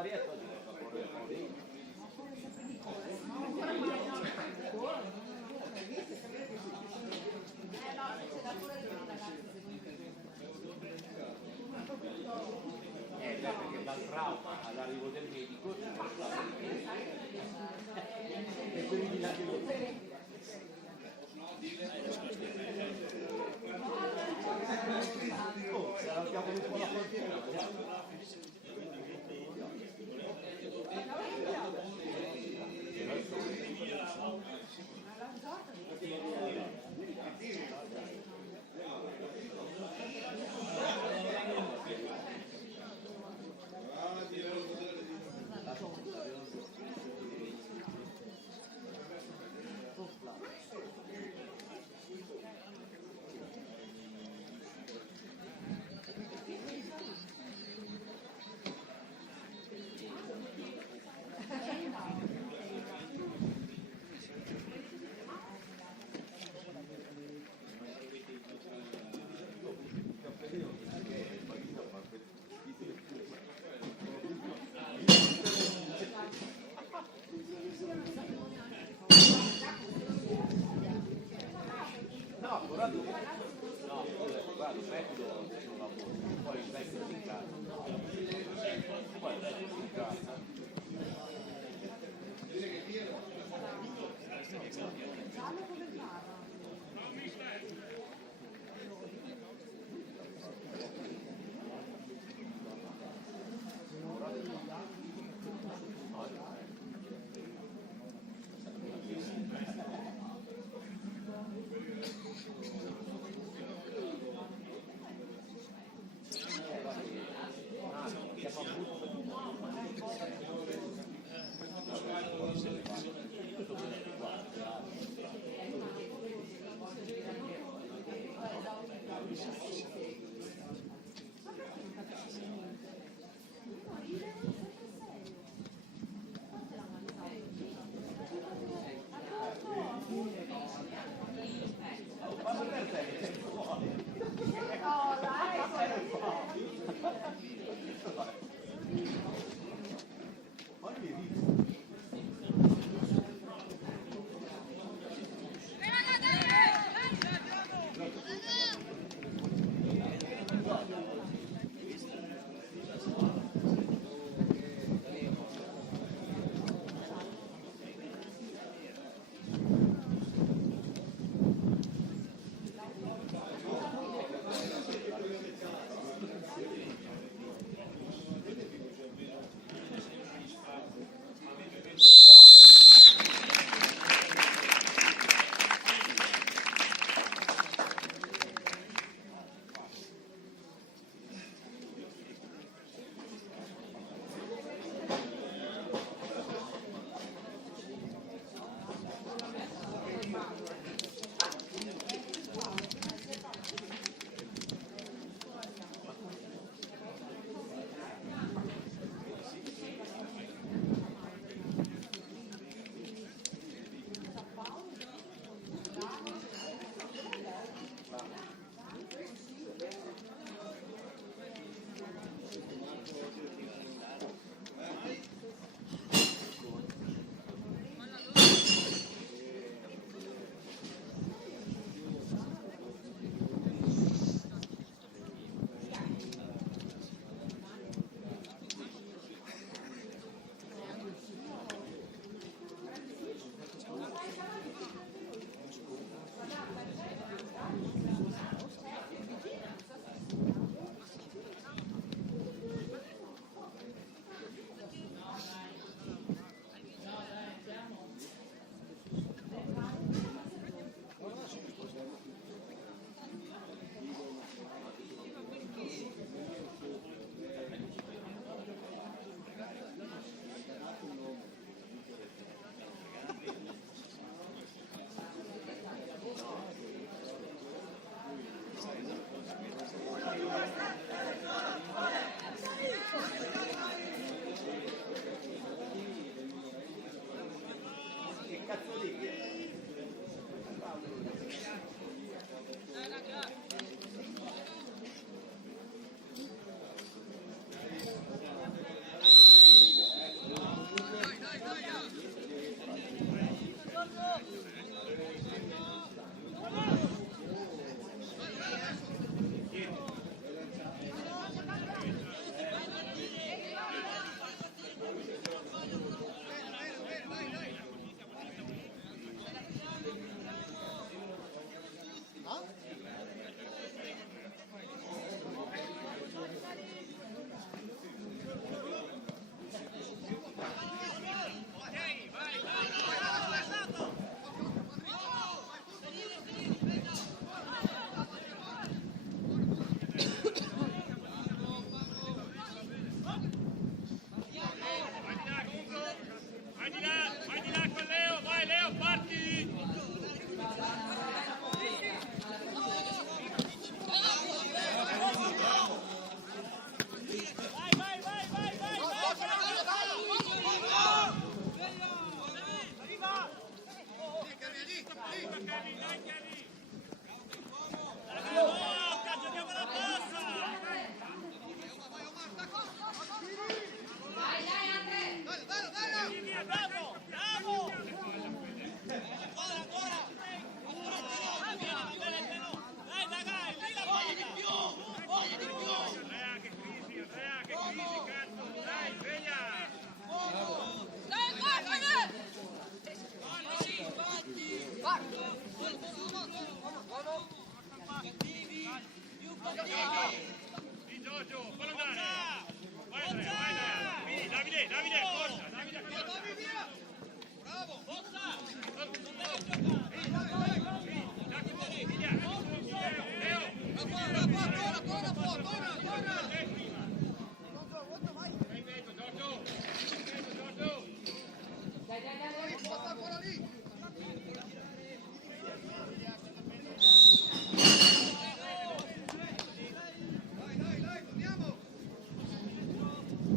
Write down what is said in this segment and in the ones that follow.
Perché dal trauma all'arrivo del medico e quindi anche se allarghiamo un po' la frontiera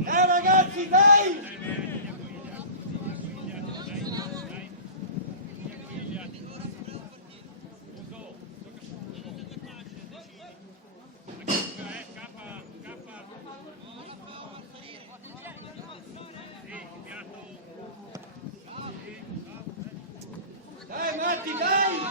Ragazzi, dai! Dai Matti, dai!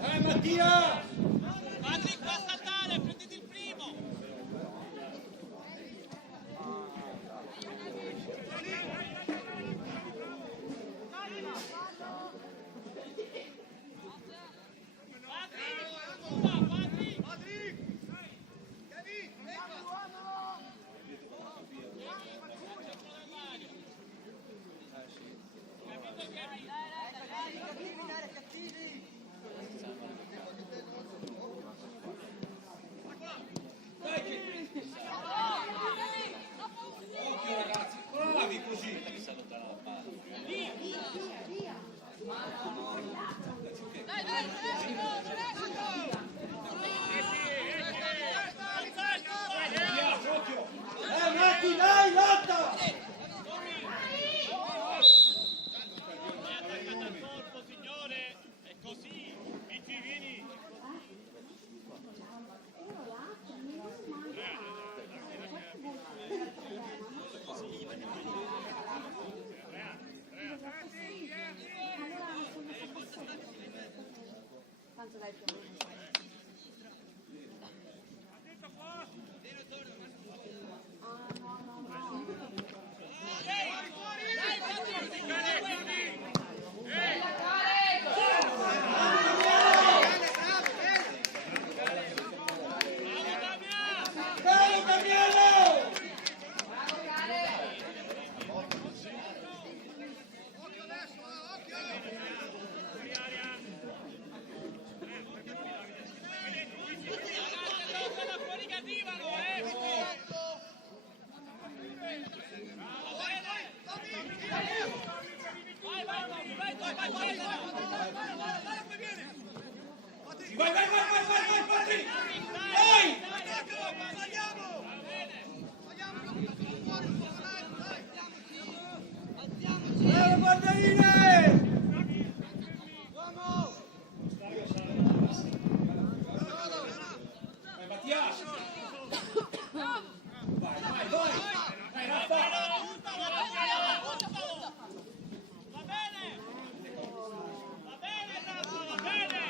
Dai Mattia! Patrick, va a saltare, prenditi il primo! Occhio ragazzi, bravi così! Occhio! Matti, dai, lotta! Attaccata al corpo, signore! È così! Vieni, vieni! Tanto dai più o meno. Bravo Daniele! Vai, Patrick! Vai! Bravo Guardaline! Vai Mattia! Vai! Vai Raffa! Va bene! Va bene, Rafa, va bene!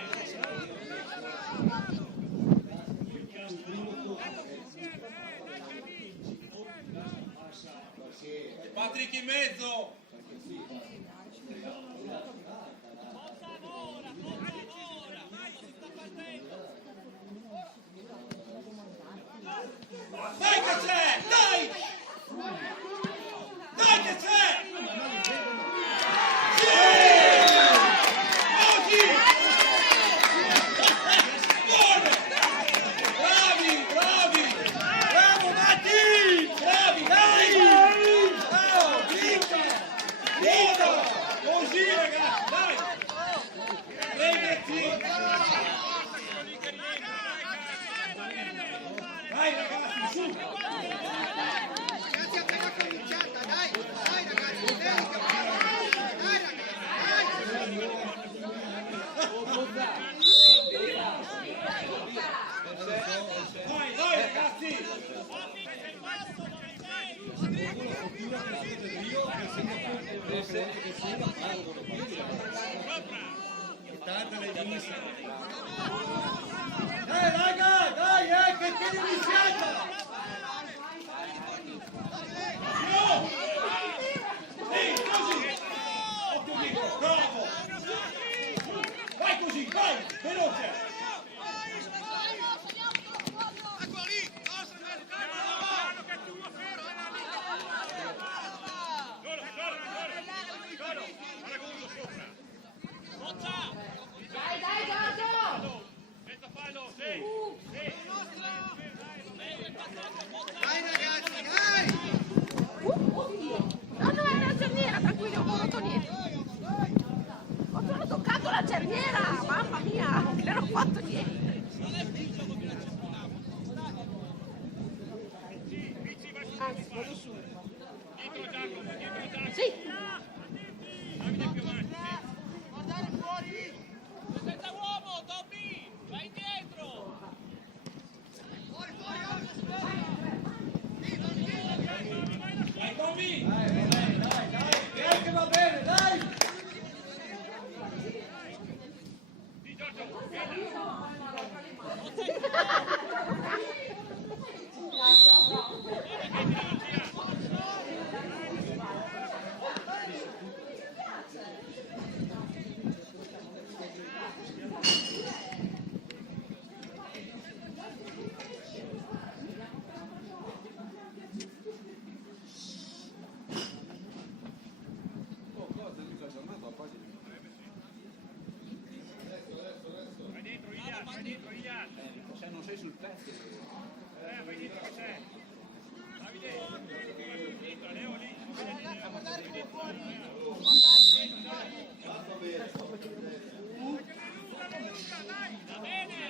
Patrick in mezzo! Forza ora! Si sta partendo! Dai che c'è! Dai! Dai che c'è! Oggi! Buono! Bravi! Bravo Matti! Bravi, dai! Bravo, vinca! Così ragazzi, dai! Ragazzi! Dai ragazzi, su! Ragazzi, appena cominciata, dai ragazzi, dai ragazzi, dai! Vai, vai ragazzi! Dai raga, dai, che tieni iniziata! No! Sì, così! Occhio dietro, bravo! Vai così, vai, veloce! Dai, dai, Giorgio! Mezzo fallo, sì! Dai ragazzi, dai! No, no, è la cerniera, tranquillo, non ho rotto niente. Ho solo toccato la cerniera, mamma mia, che non ho fatto niente. Anzi, vado su. Dietro Giacomo, dietro Giacomo! Sì. Davide più avanti, sì! Guardare fuori! Senza uomo, Tommy! Vai indietro! Fuori, fuori! Dai Tommy! Dai che va bene, dai! Di Giorgio, vai dentro Ilias, vai dentro Ilias! Se non sei sul pezzo. Vai dentro che c'è! Davide! Dentro, Leo lì! Va bene!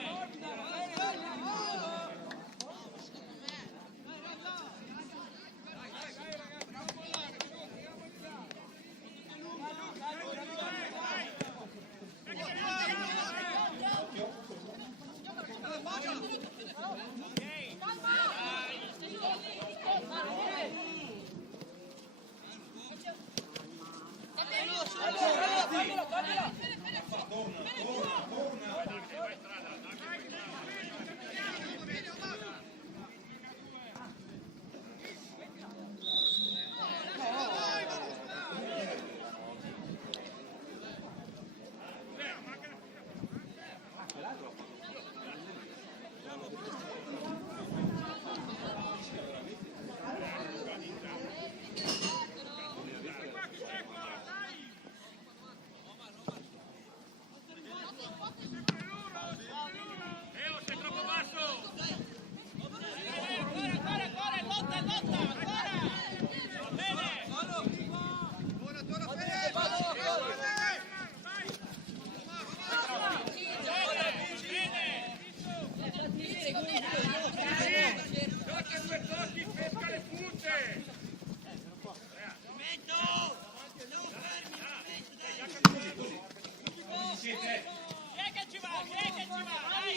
Leo, sei troppo basso! Ancora, lotta, ancora! Va bene! Buona tora Fede! Gioca due tocchi, pesca le punte! Chi è che ci va? Dai!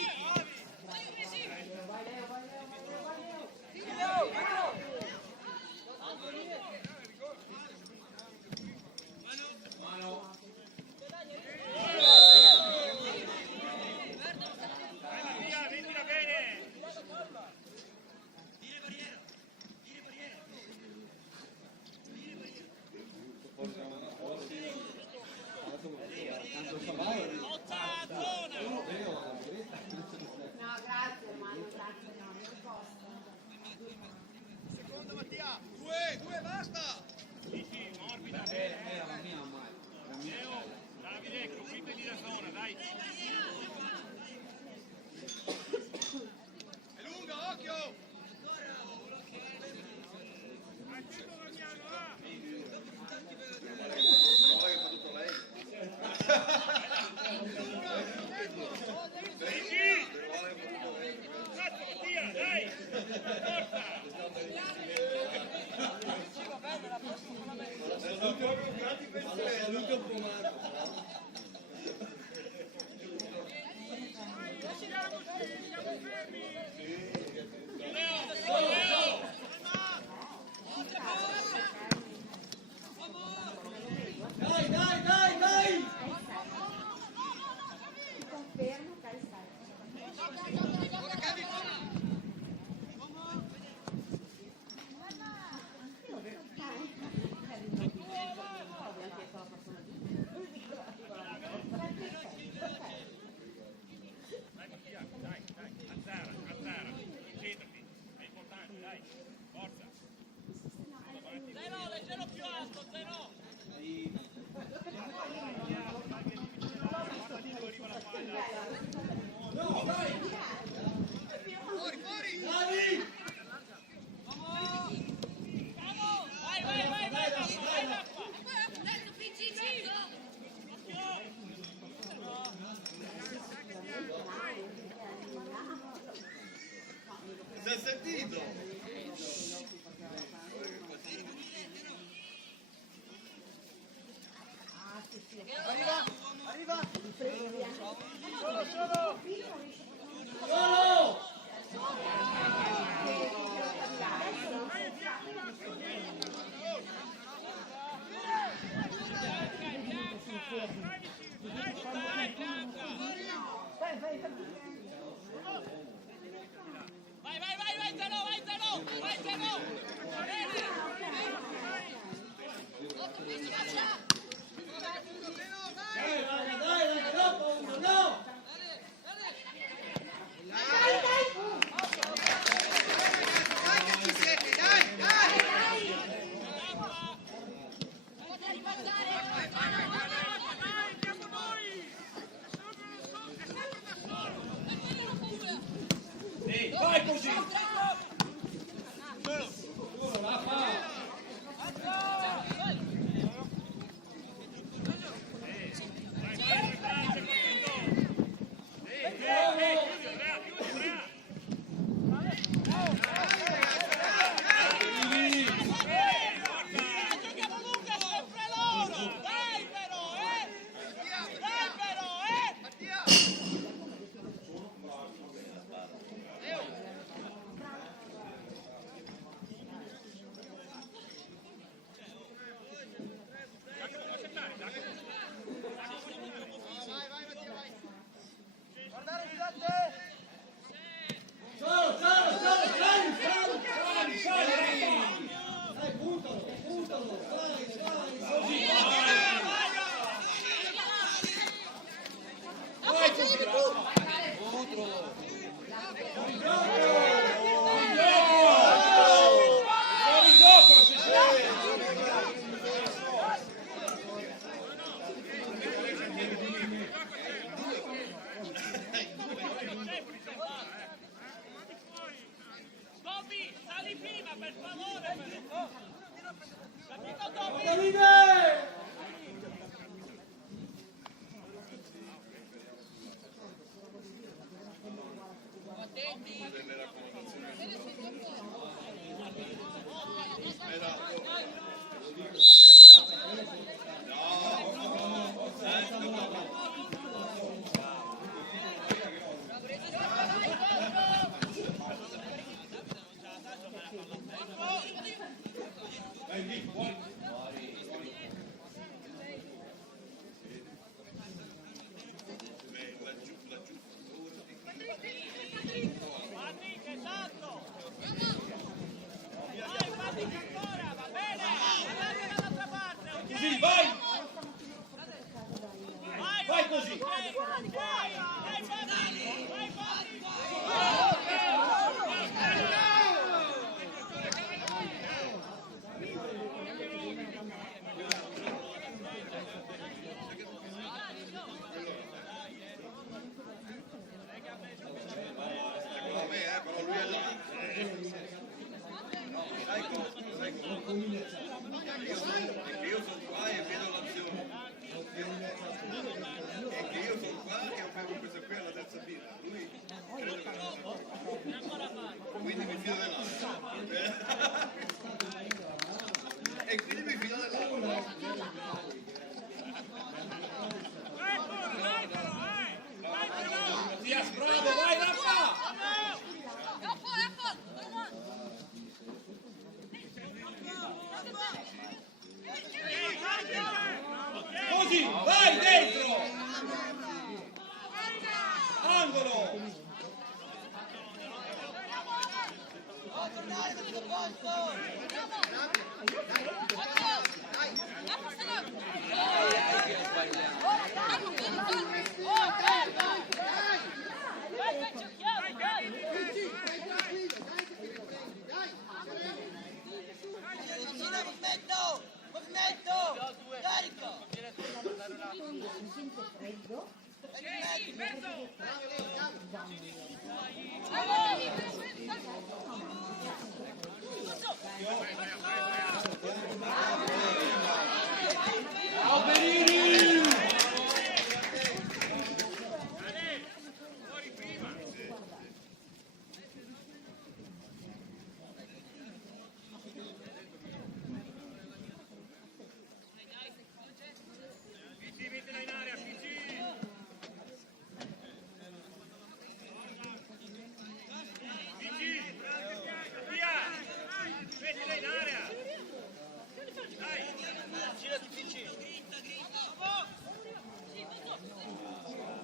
Via, bene! Lotta a zona! No, grazie, Manu, grazie, no, non posso. Secondo Mattia! Due, basta! Sì, morbida! Era la mia ormai. La mia. Leo, Davide, conquistagli la zona, dai! È lunga, occhio! Dai! Forza! Dai, dai, dai, dai! Dai Mattia, dai, Azzara, concentrati, è importante, dai, forza. Zero, leggero più alto, zero. Fuori, fuori! Dai! Vai, d'acqua. Si è sentito? Arriva, arriva! Solo! Dai, raga, dai, troppo uno, no! Dai che ci siete, dai, dai! Vai così! La fa! Mattia! Vai, vai Mattia, vai! Guardare gigante! Solo, sali! Dai, puntalo, vai! Vai così! Contro! Fuori gioco se sei! Toby, sali prima per favore. Capito Toby? Davide! Fatti, esatto. Vai, fatti ancora, va bene.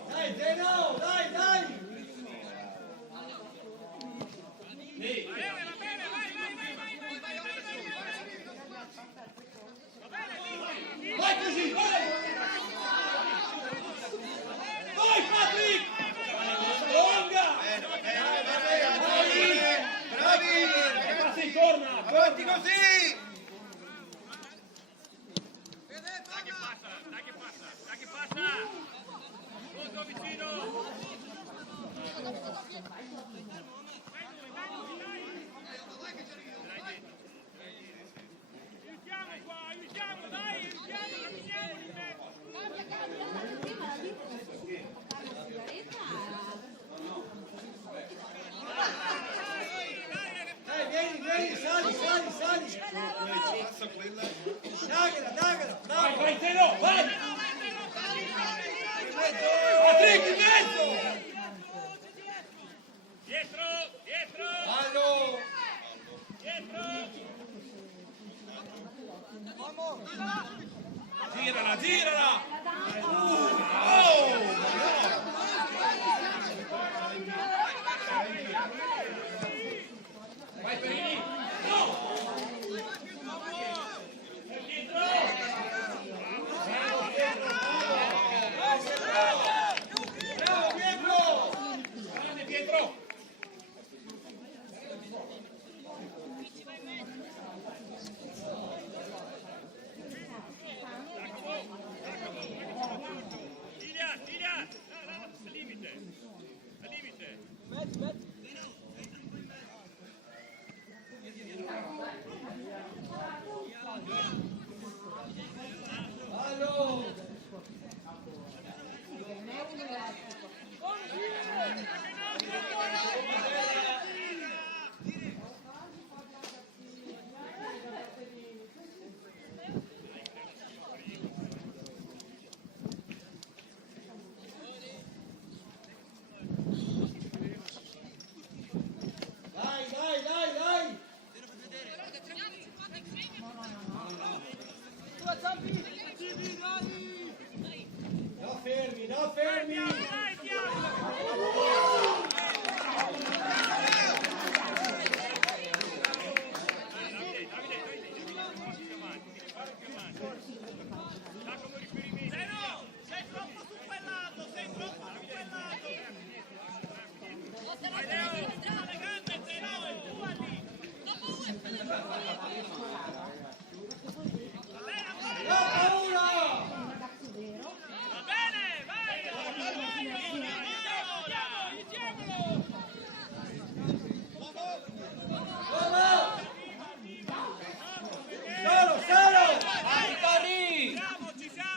Dai, Zeno, dai, dai! Vai così, vai! Vai Patrick! Longa! Bravi! Passa in corna! Avanti così! Dai che passa! Molto vicino! Aiutiamo qua, aiutiamo, dai, aiutiamo, camminiamo di me! Dai, vieni, sali! Dagliela, Vai, bravo! vai Zeno, vai! Patrick in mezzo! Dietro! Fallo! Girala! Vai Perini! Bravo, Pietro! Grande Pietro! Tira! No, al limite! Fallo! Dai! No fermi! Dai, piano! Sei troppo su quel lato! No paura! Va bene, vai! Iniziamolo! Solo! Vai Corri! Bravo, ci siamo!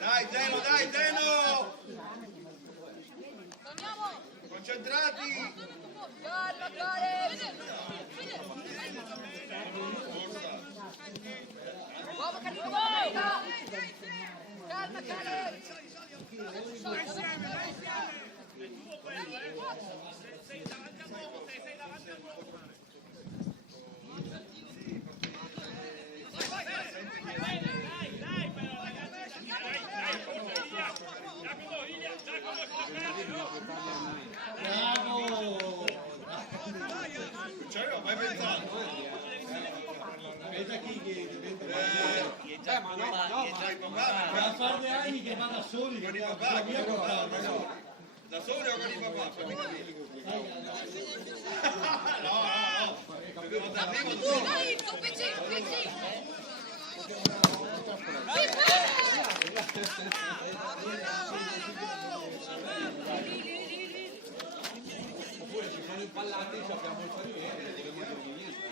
Dai, Zeno! Concentrati! Calma, Caleb! Sei davanti all'uomo, sei davanti all'uomo! Vai! Vai pensato. Vedi chi diventa Ma no, dai papà. a fare 2 anni che va da soli, che Con i va papà, via con papà. da soli o con i papà? Fammi capire. No. Dobbiamo dare prima tu. Dai, tu PC. Oppure ci sono impallati, sappiamo il paniere, non dobbiamo dire niente.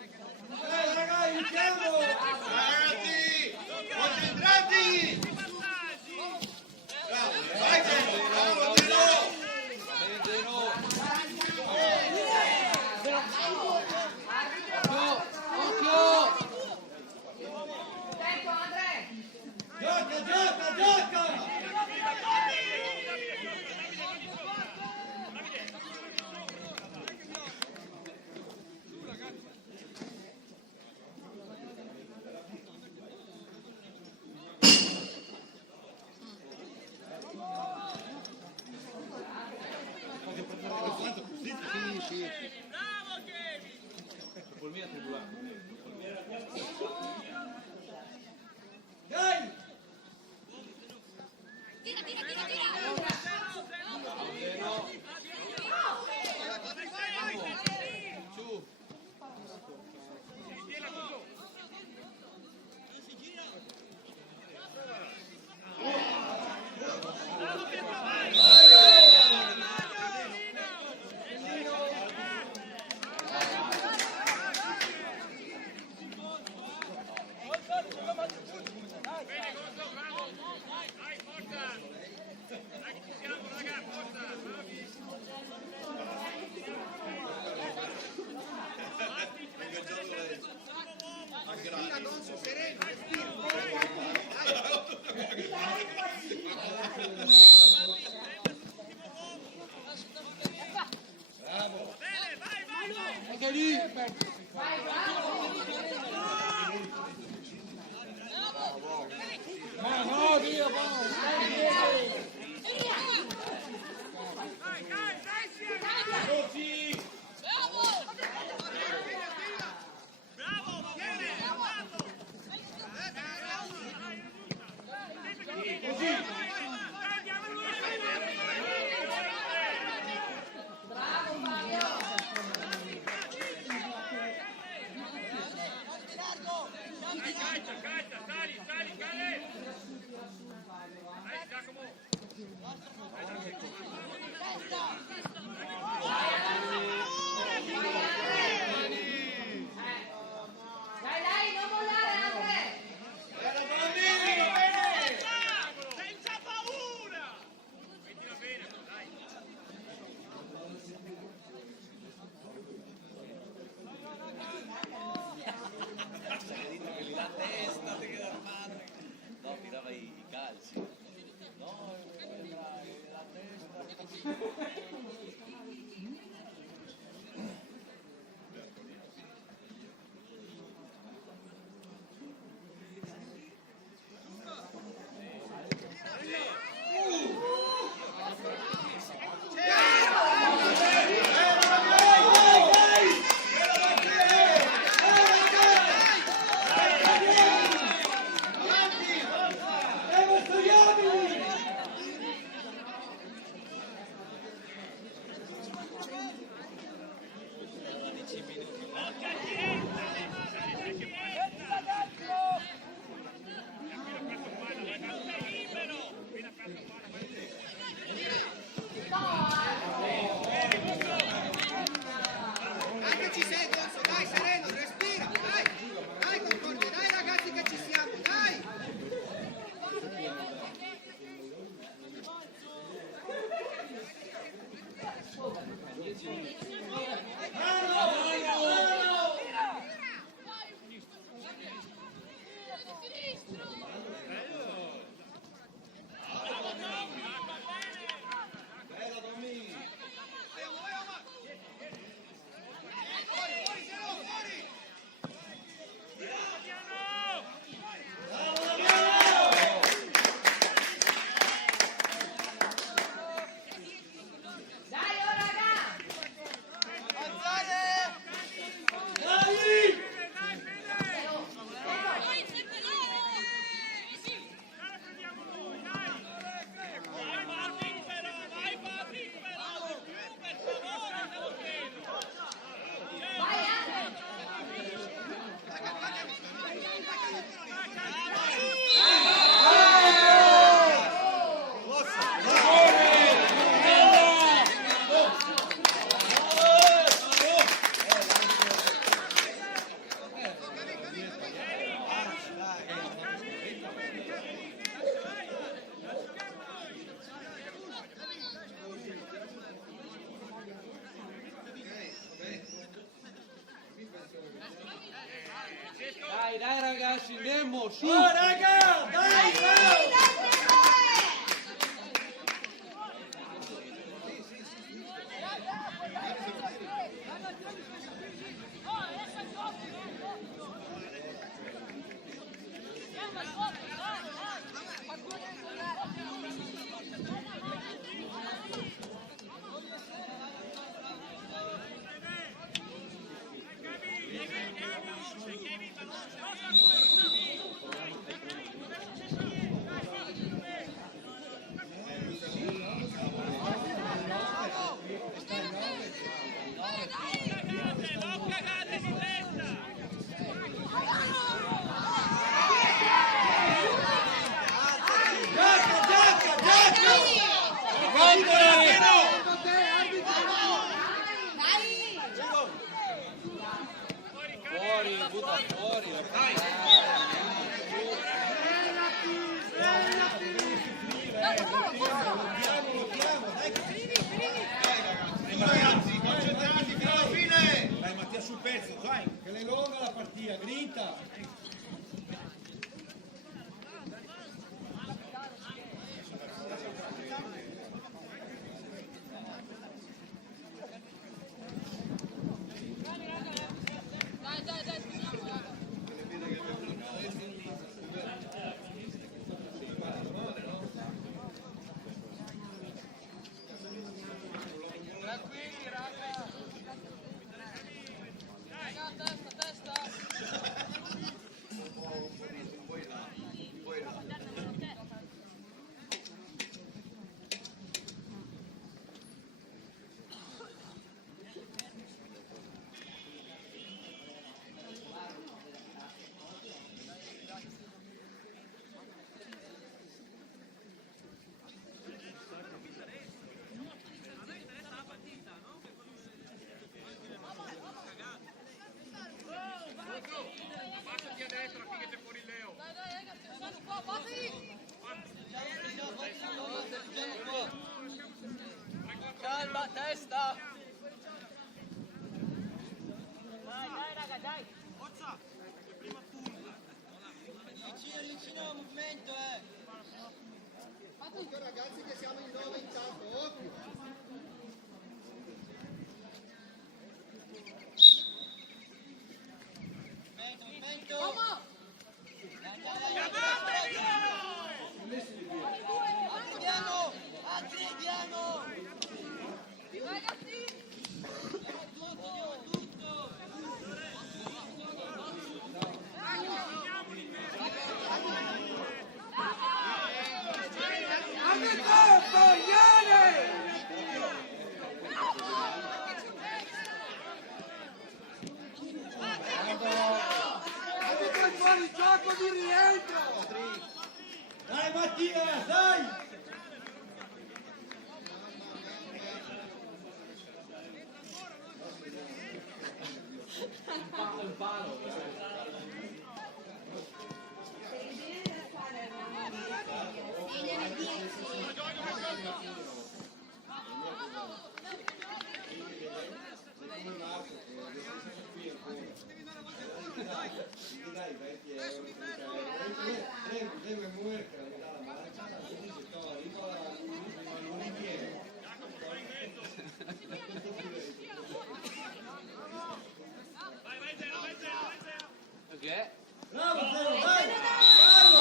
Ragazzi, iniziamo! Ragazzi, concentrati. Bravo, vai Zeno, bravo Zeno. Gioca! Dai! Anche lì! Ma no, Dio, Dai, non mollare, Andre! Senza paura! Mettila bene, dai. La testa te che da fare. No, tirava i calci. No, la testa. Nemo, su! Oh raga, dai, dai! Fuori, butta fuori! Ragazzi, concentrati fino alla fine! Dai Mattia sul pezzo, dai! Che le longa la partita, grinta! Passati a destra finché te fuori il Leo. Calma, testa! Vicino al movimento, Occhio ragazzi che siamo in 9 intanto, occhio! movimento! Adriano! Fuori gioco di rientro! Dai Mattia, dai! Perché? Bravo Zero, dai! Bravo!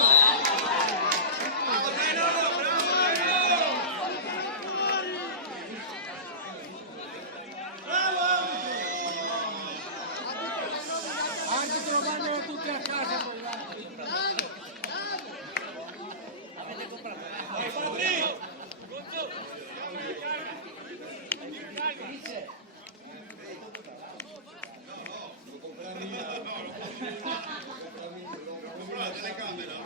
Bravo! Anche te lo mandano tutti a casa poi, Dai Patri! La telecamera!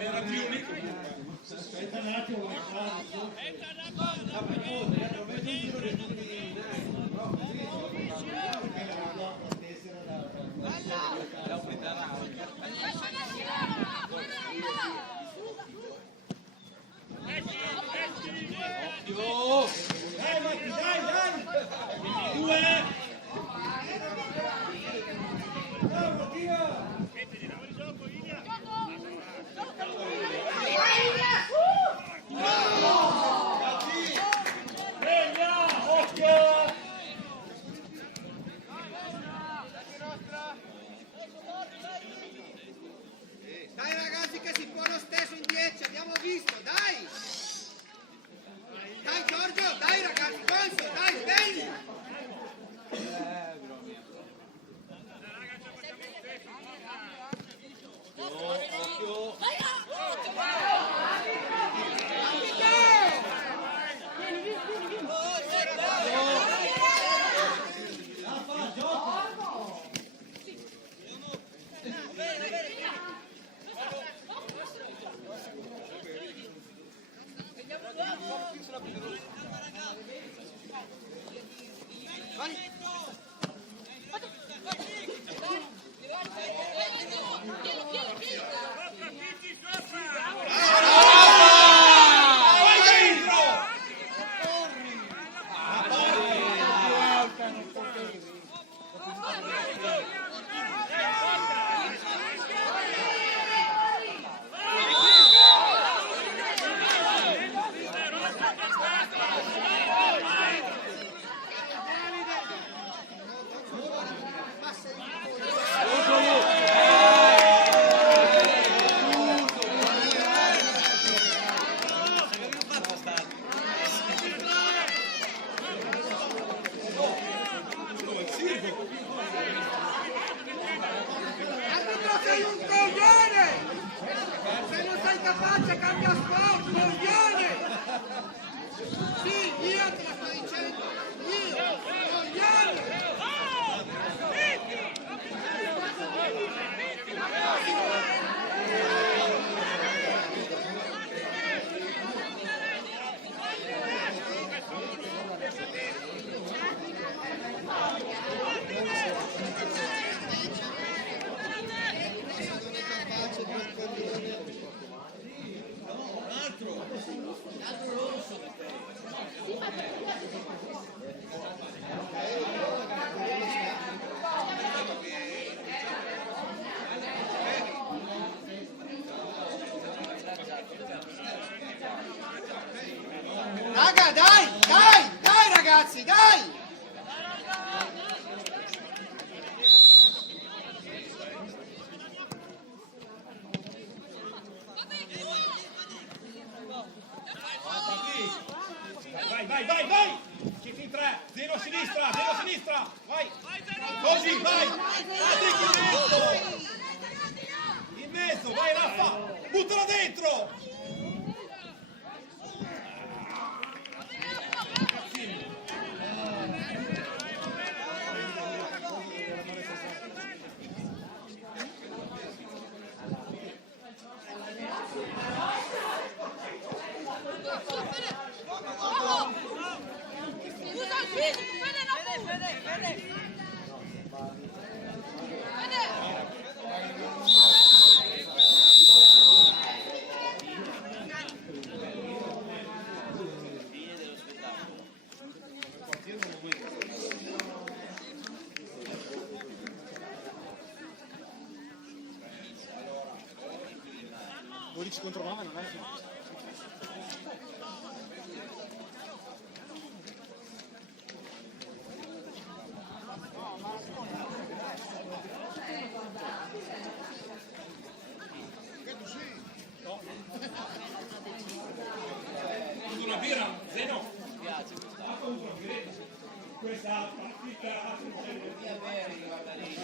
Era più unico. Aspetta un attimo, Dai, Matti, dai, dai! 2! bravo, Dio! Dai ragazzi che si può lo stesso in 10, abbiamo visto, dai! Dai Giorgio, dai ragazzi, Gonzo, dai, svegli! Occhio. Arbitro sei un coglione! Se non sei capace cambia sport, coglione! Sì, io te lo sto dicendo! Io, coglione! Raga, dai, dai, dai ragazzi, dai! Vai, vai, vai, vai! Siete in 3, 0 a sinistra, vai! Così, vai! In mezzo, vai Raffa! Buttala dentro! Contro 9 non è finito. Una birra, Zeno! Mi piace Questa partita... guarda lì.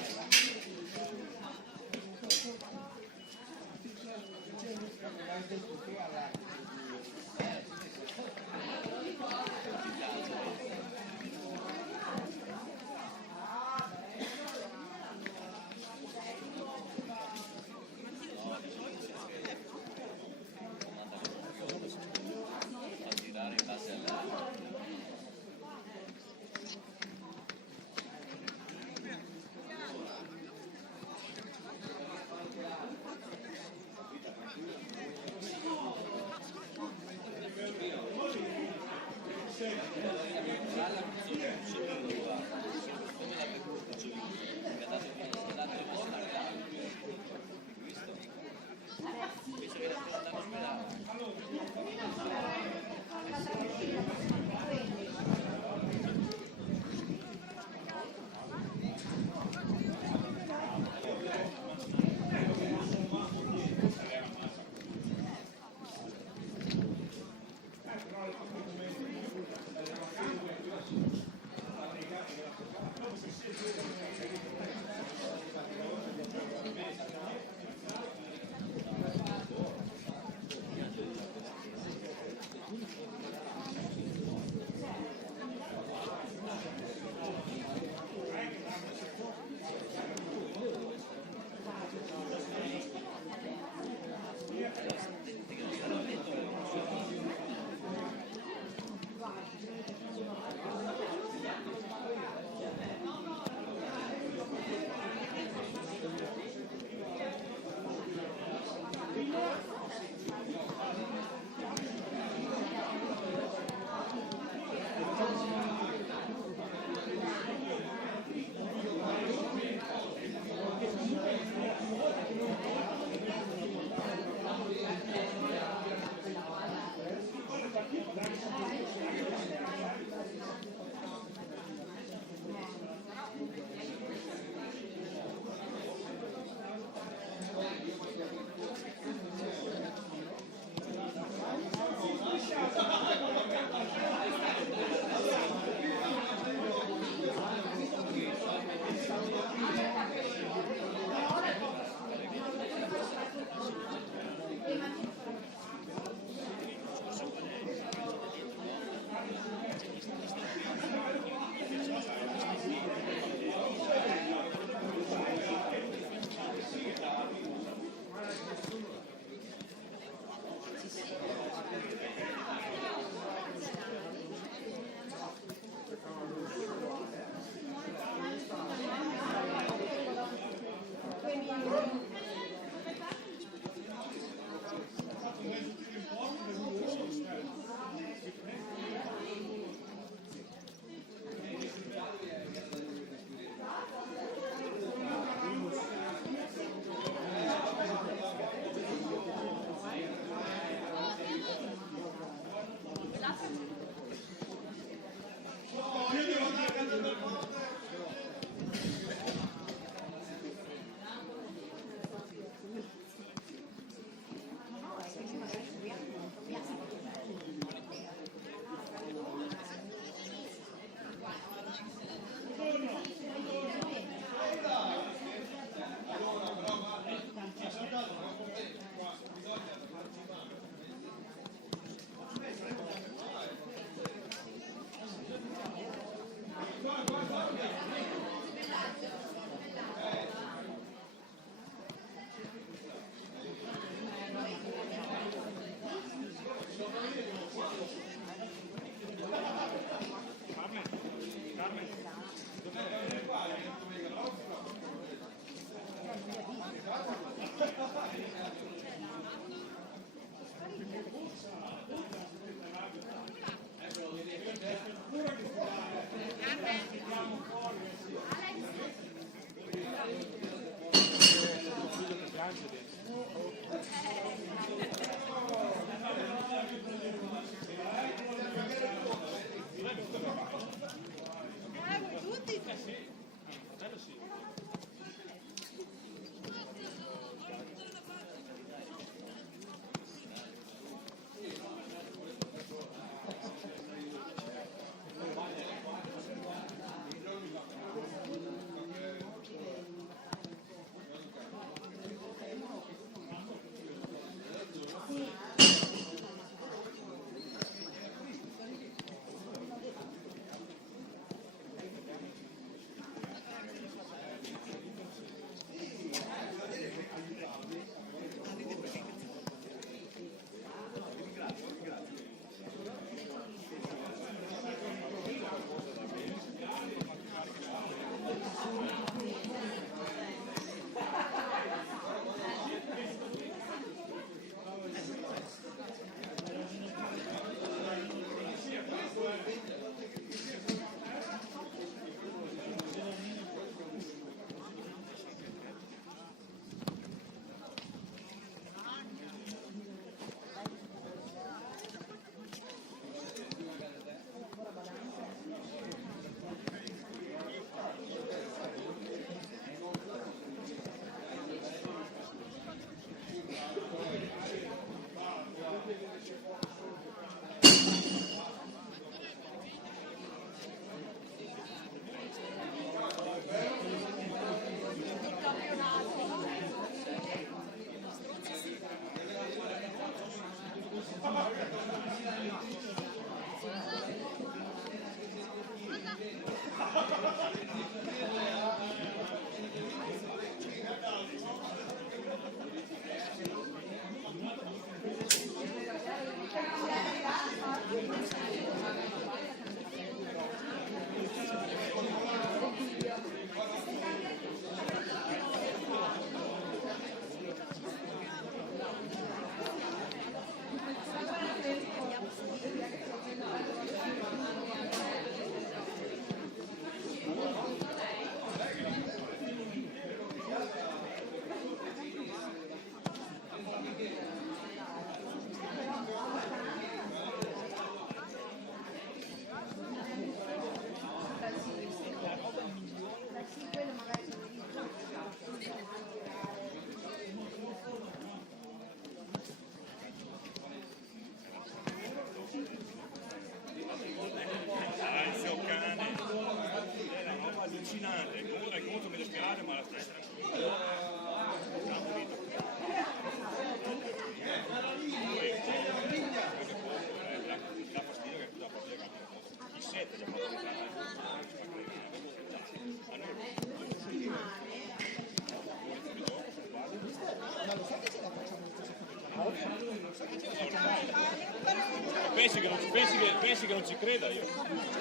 Pensi che non ci creda io.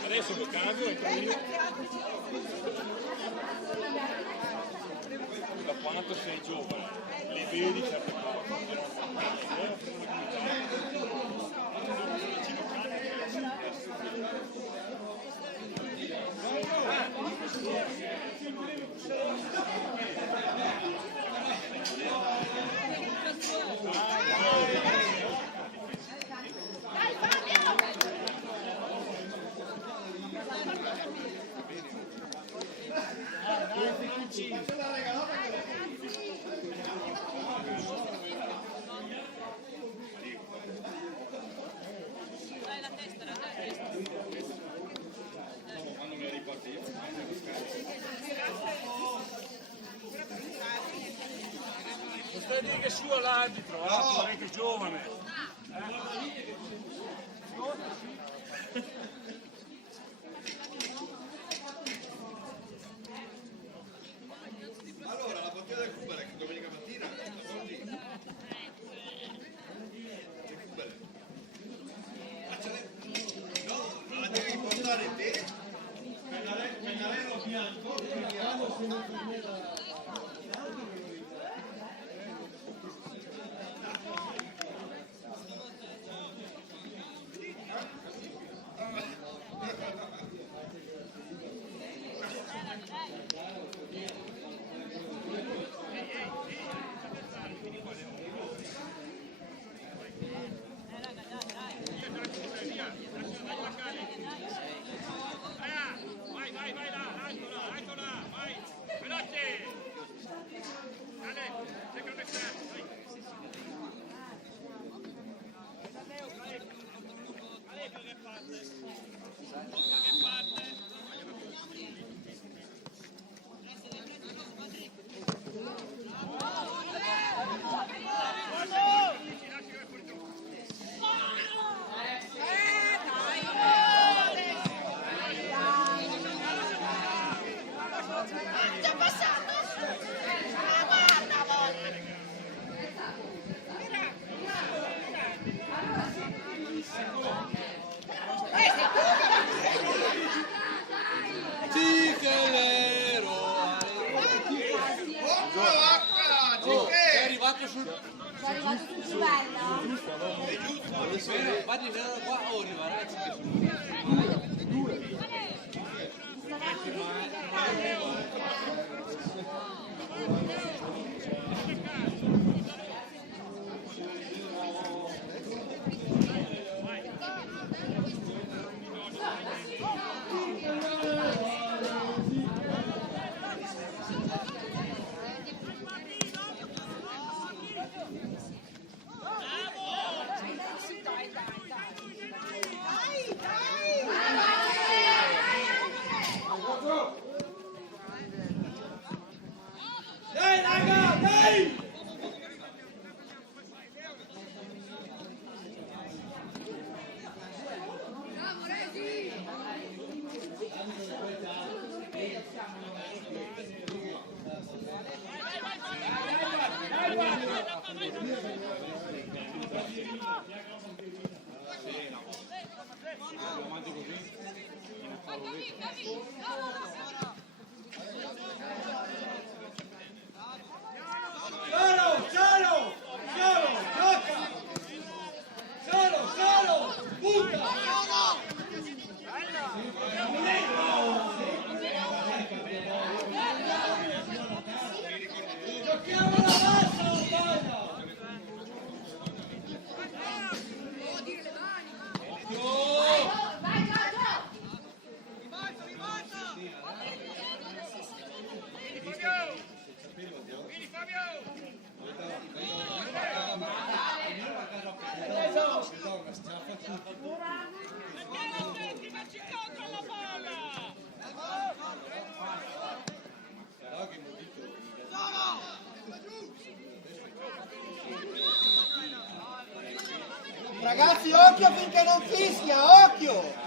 Adesso lo cambio, entro io. Da quanto sei giovane, le vedi certe cose. Non stai a dire che su all'arbitro, che è giovane. Allora, la partita del Kubelik domenica mattina, la porti? C'è Kubelik. Vai là, alto là, vai, veloce! Dale, cerca il esterno, dai! Allegro che parte! Che parte! Sta passando! Ah, guarda voi! Cichelero! Oh, è arrivato sul... Sei arrivato sul livello? Bene, vatti da qua, oh, arriverà Dai raga, dai! Solo, gioca! Solo, punta! Giochiamo la bassa, Ottana! Vai, Giorgio! Vieni Fabio! Mettiamoci contro la palla! Ragazzi, occhio finché non fischia, occhio!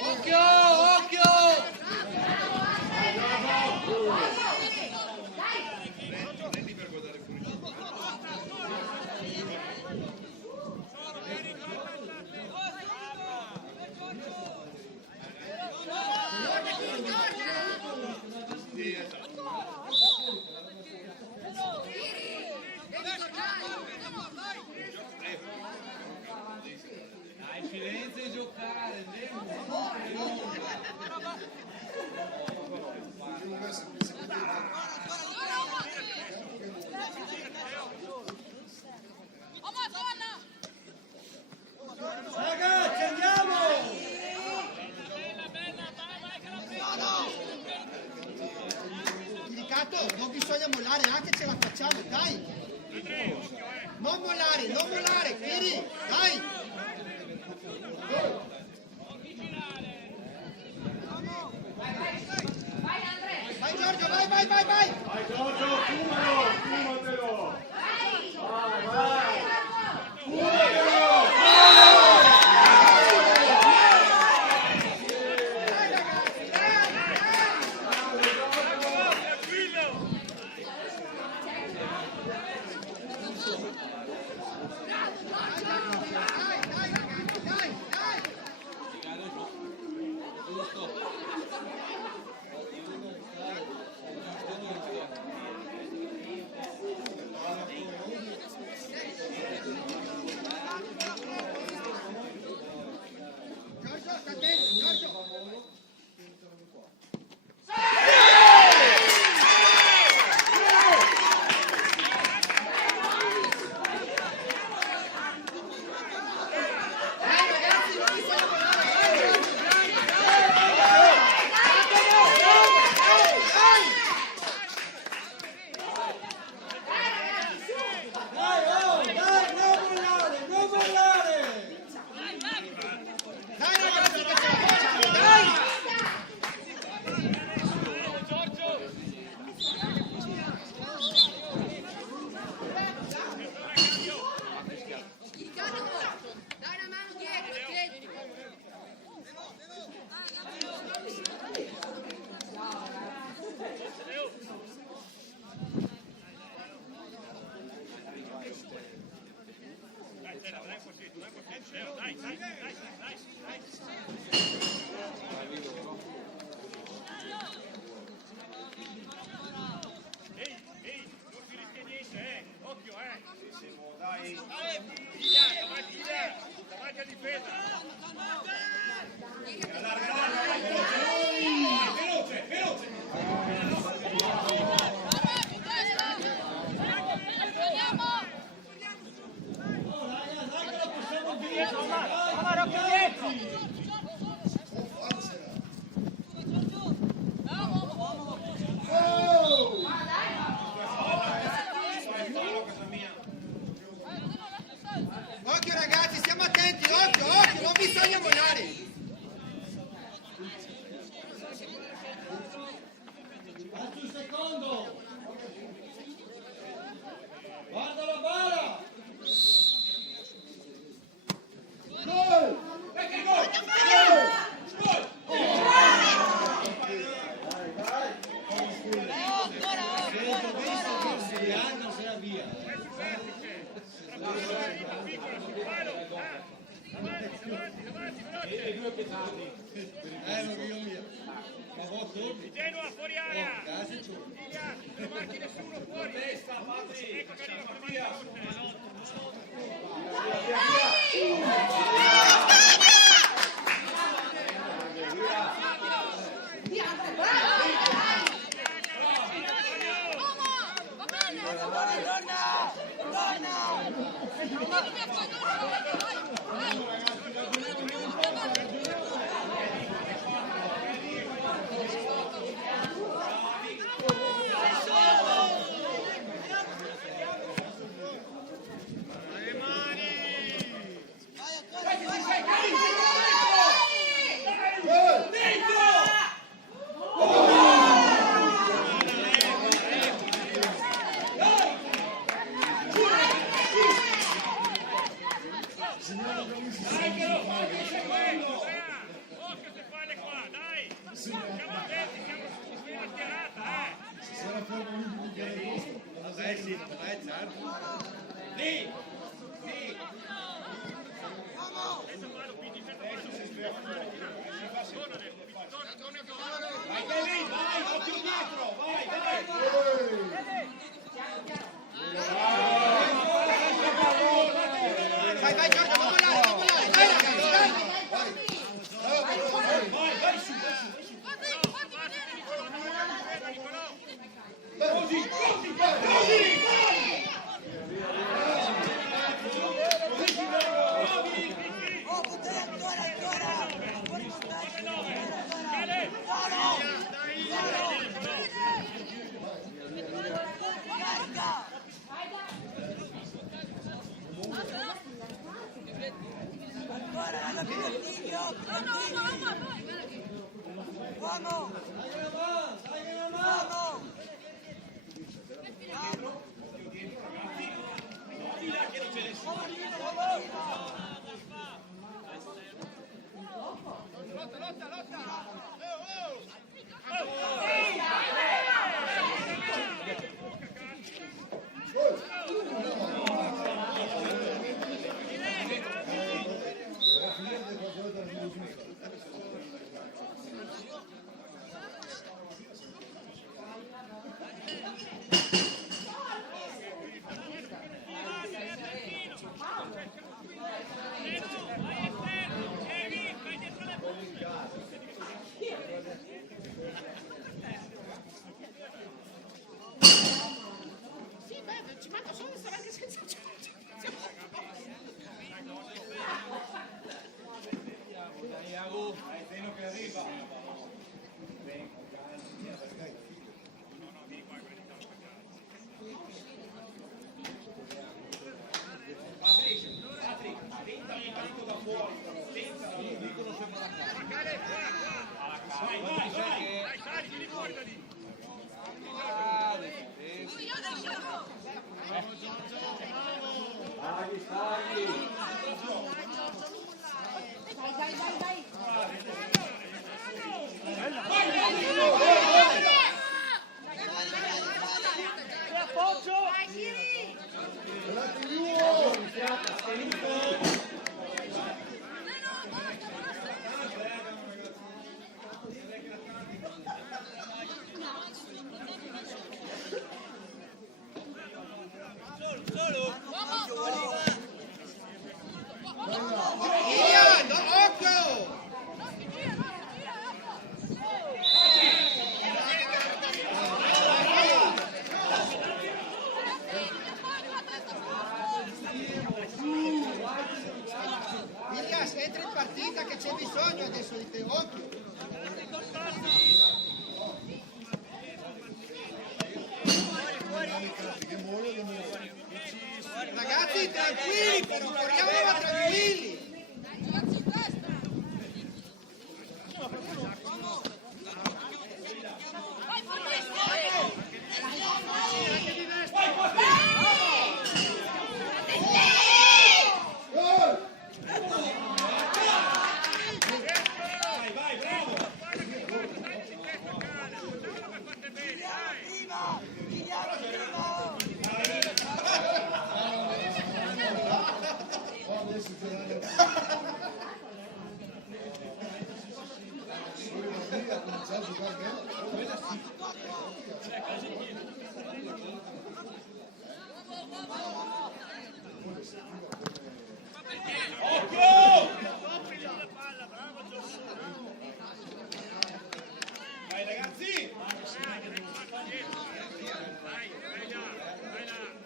Occhio, occhio! Dai, silenzio e giocare, ragazzi, andiamo! Delicato, non bisogna mollare, anche ce la facciamo, dai! Non mollare, Kiri, dai! Vai Giorgio, vai! Vai Giorgio, fumatelo! Vai! Davanti a difesa. Occhio ragazzi, stiamo attenti, occhio, non bisogna mollare. Faccio il secondo! Guarda la bara! Gol! Perché gol! Genoa fuori area! Via! Non marchi nessuno fuori! Ecco che arriva per Occhio se fai le qua, dai! Siamo attenti, siamo su una schierata, Lì! Vai lì, vai, occhio dietro, vai, vai! Vai Giorgio, vamos là, dai ragazzi, dai! Vai su, così, vai! Ci manca solo stare anche senza Dai, sali, vieni fuori da lì! Ilias, entra in partita che c'è bisogno adesso di te, occhio! Ragazzi, tranquilli, però corriamo ma tranquilli! Vai ragazzi! Vai là!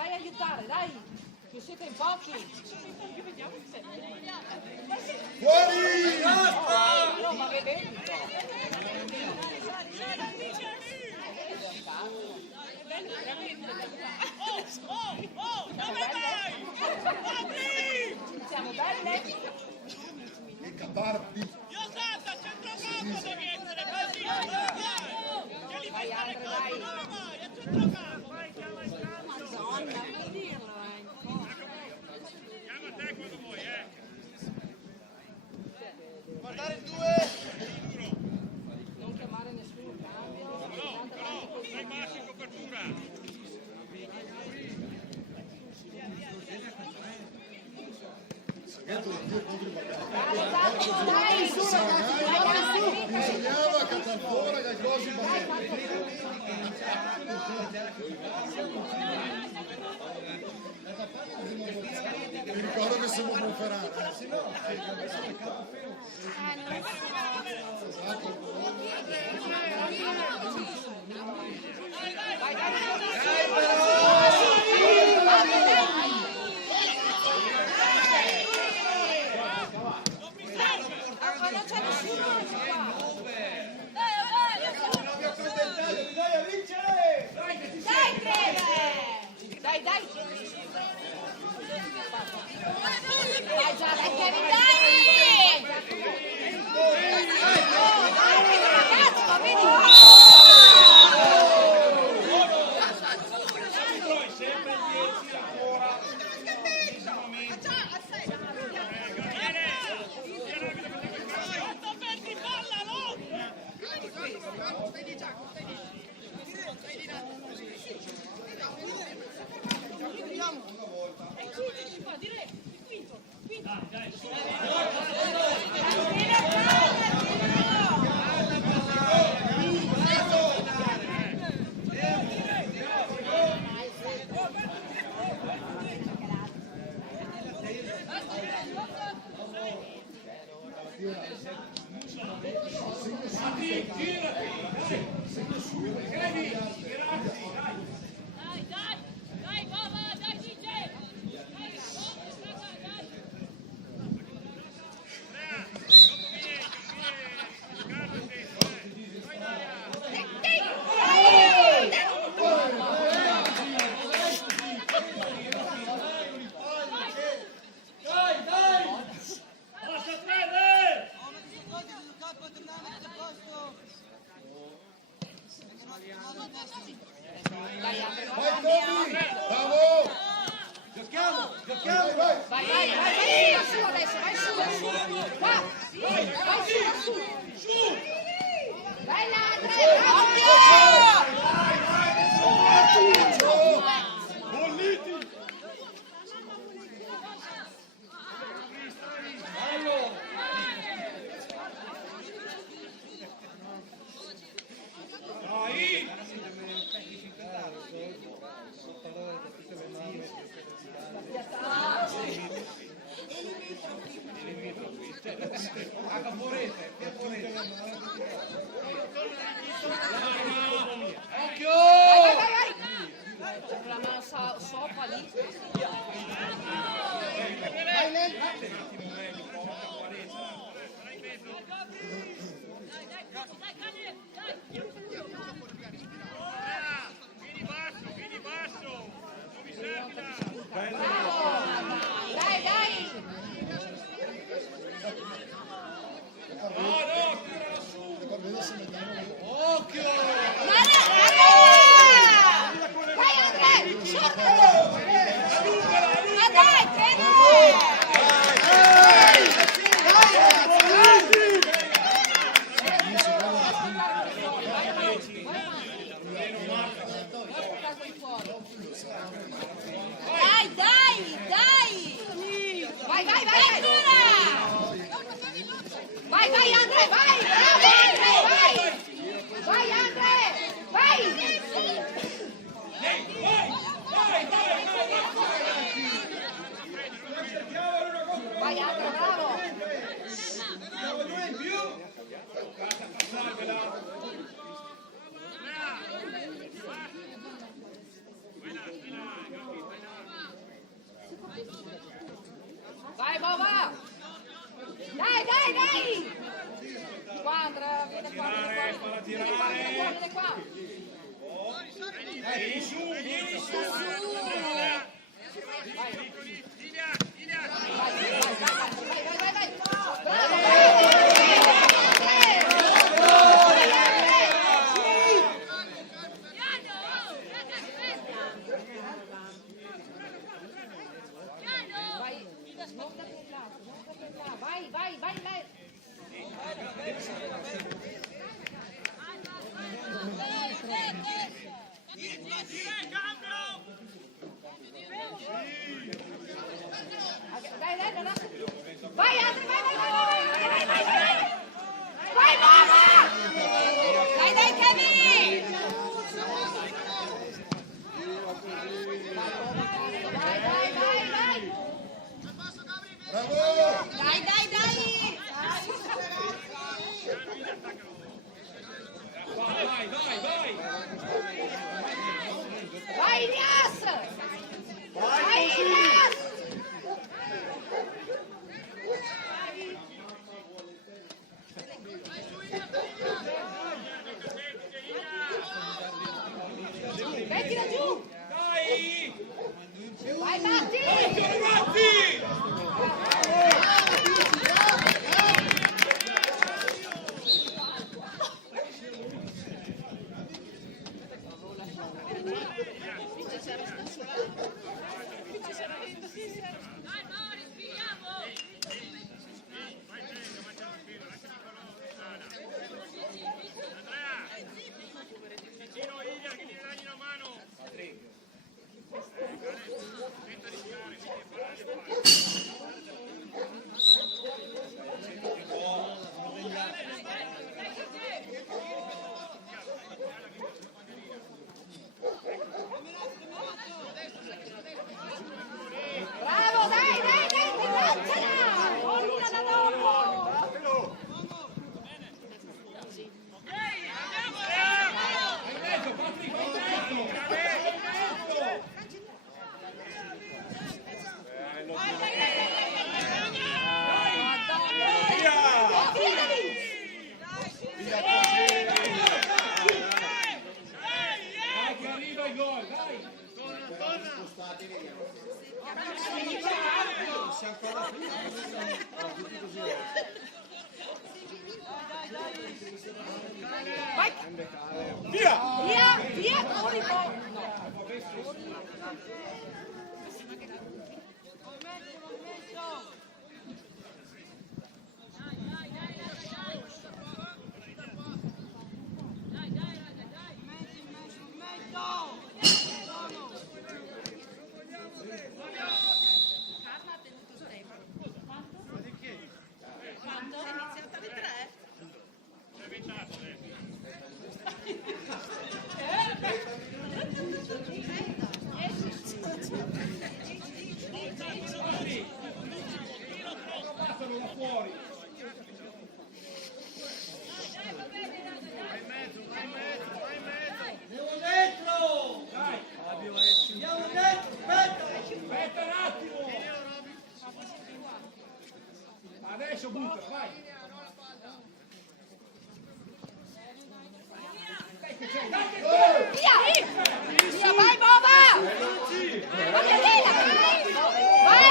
vai a aiutare, dai! Ci siete in pochi! Fuori! No, ma vedi? Dove vai? Apri! Siamo belle? Che caparbi! Iosata, centrocampo devi essere così! Che li fai stare così? Dove vai? A centrocampo! Madonna, non dirlo, Chiama te quando vuoi, Guardare il 2. Non chiamare nessuno, cambio. Però, dai passi in copertura! Bisognava che ancora che cose mi ricordo che siamo con Ferrara. Ma non c'è nessuno qua! Bisogna vincere. Dai, Kevin! Dai, dai! Dai, già, dai, Kevin, dai! Dai, ragazzi, ma vedi? Sempre 10 ancora. Sotto perdi palla, no! Dai, Baba, dai, DJ! Vai Tobi! Bravo! Giochiamo. Vai! Vai, vai, vai su adesso, vai su! Va! Vai su! Vai là, Andrea! Occhio! Bolliti! Dai! Vai, vai, vai! C'è la mano sopra lì. Vai lento. Vieni basso! Non mi serve! Dai, dai! Occhio. Vai, Andrea! Sotto! Ma dai, Pedro! Dai, dai, dai! Vai, vai, vai! Ancora! Vai, vai, Andre, vai! Bravo, Andre, vai! Vai, Andre! Vai! Vai, Andre, bravo! Siamo 2 in più. Vai là, qua. Vieni su, vieni su. Adesso butta, vai! Via! Via, vai Boba! Vai Elena! Vai!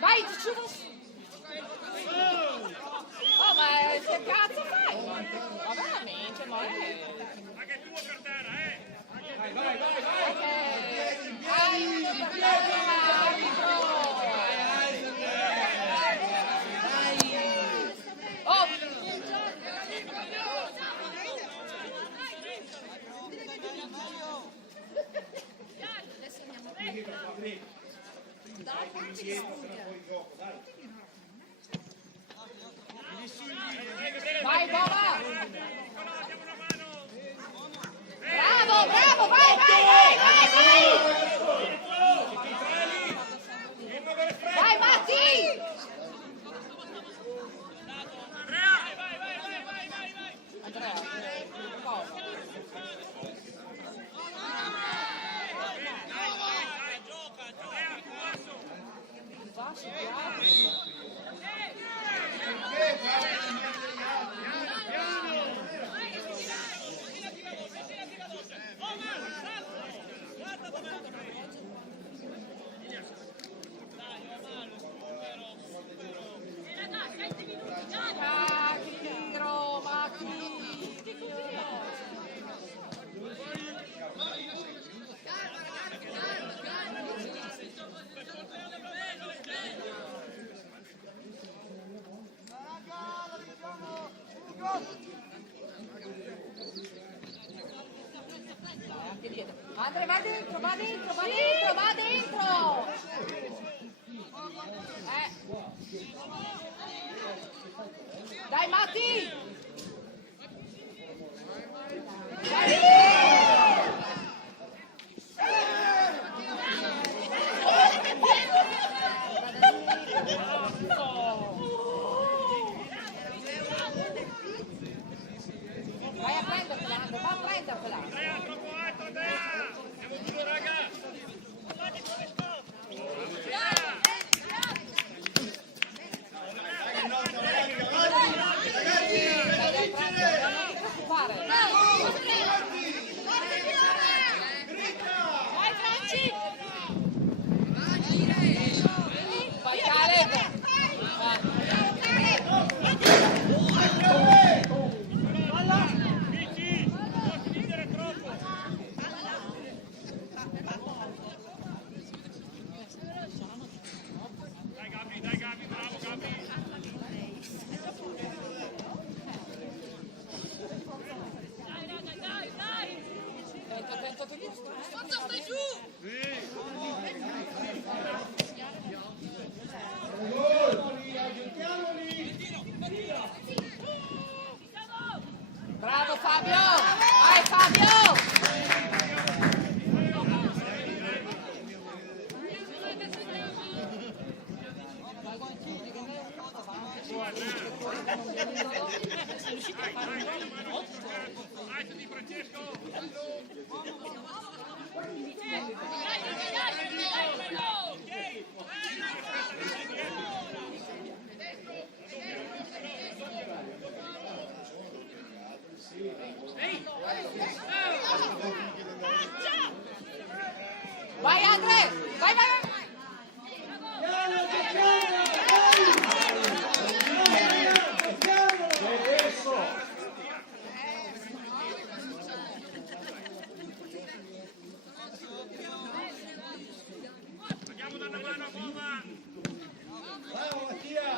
Vai, su! Oh, ma che cazzo fai? Ma veramente, ma è... Ma che tuo per terra, Vai, vai, vai, vai! Oh! Vai, Boba! Bravo, bravo, vai, vai, vai, vai! Che tiro, ma che Andre, va dentro, va dentro, va dentro, va dentro! Dai Matti! Vai a prendertela, Andre, va a prendertela! Andrea, troppo alto, Andrea! Siamo due, raga! Vai Franci! Vai Caleb! Vici! Non spingere troppo! Dai Gabi, bravo Gabi! Bravo Fabio! Vai Fabio! Alto di Francesco! Vai Andre! Vai, vai, vai! Andiamo da una mano a Boma! Bravo Mattia!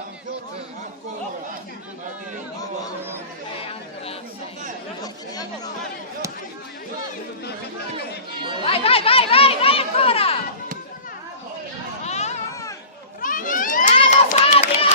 Vai, vai, vai, vai, vai ancora! Bravo Fabio!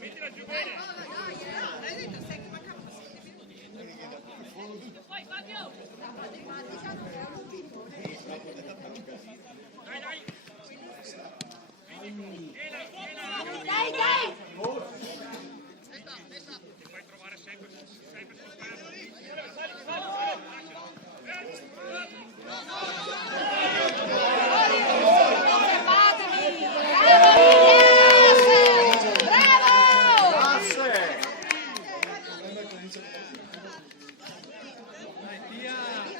Mettila giù bene! Vai Fabio! Dai, dai! Dai, dai! Ti puoi trovare sempre sul fermo. Fermatevi! Bravo Ilias! Bravo!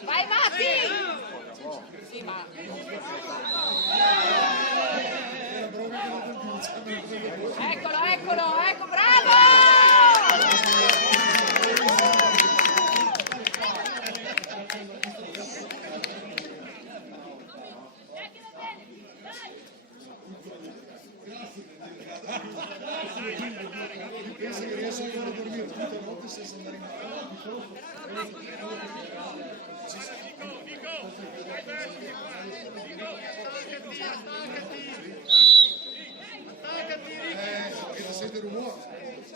Vai Matti! Sì, ma... Eccolo, eccolo, ecco, bravo! Pensa che riesce a andare a dormire tutta la notte senza andare in campo. Nico, vai verso di qua. Nico, Perché la sente rumore.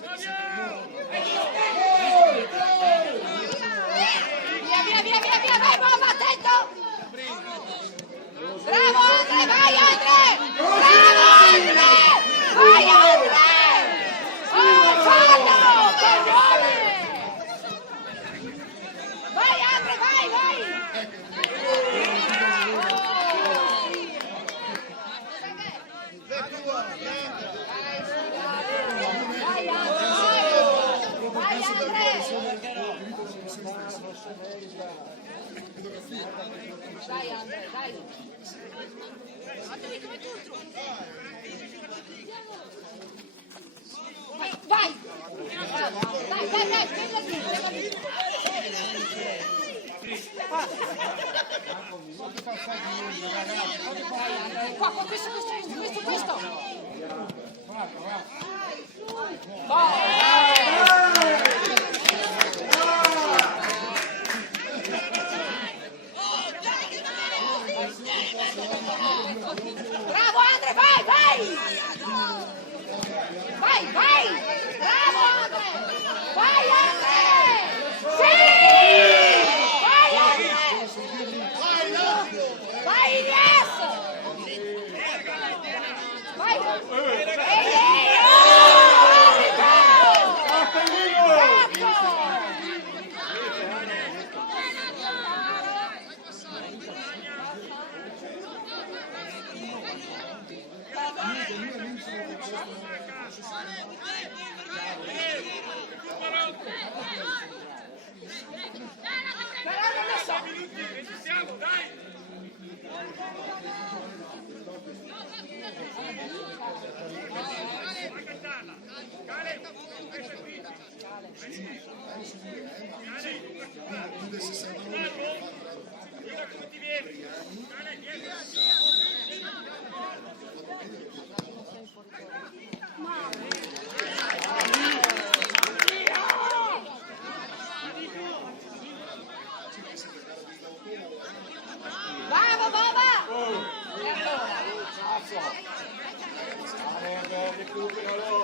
Fabio! qua, questo. Bravo Andre, vai! Vai! Bravo Andre! Vai Andre! Sì! Vai Andre! Vai Ilias! Vai! Siamo, dai! Vai cantarla! Cale! Questa qui! Cale! Guarda come ti viene! Cale, dietro! Bravo Baba! E allora? Recuperalo.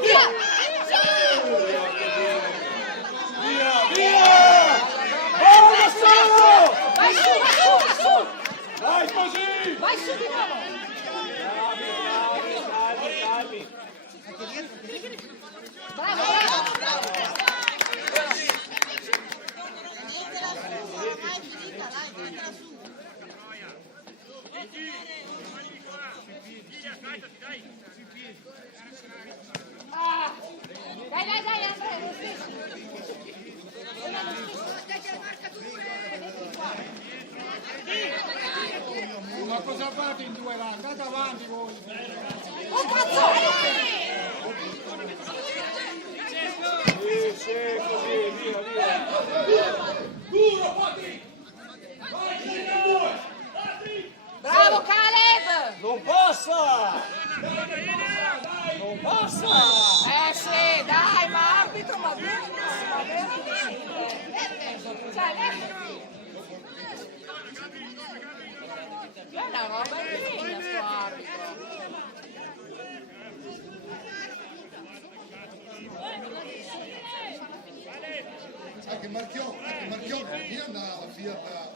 Via! Via! Oh, solo! Vai su! Vai così! Vai su di nuovo! Calmi. Bravo! Dai, Andrea, lo stesso. Ma cosa fate in due là? Andate avanti voi! Oh cazzo! Sì, così, via! Duro, Patri! Bravo Caleb! Non passa! Sì, dai, ma arbitro, ma vieni, cioè, è una roba incredibile, sto arbitro. Anche Marchione, lì andava via per...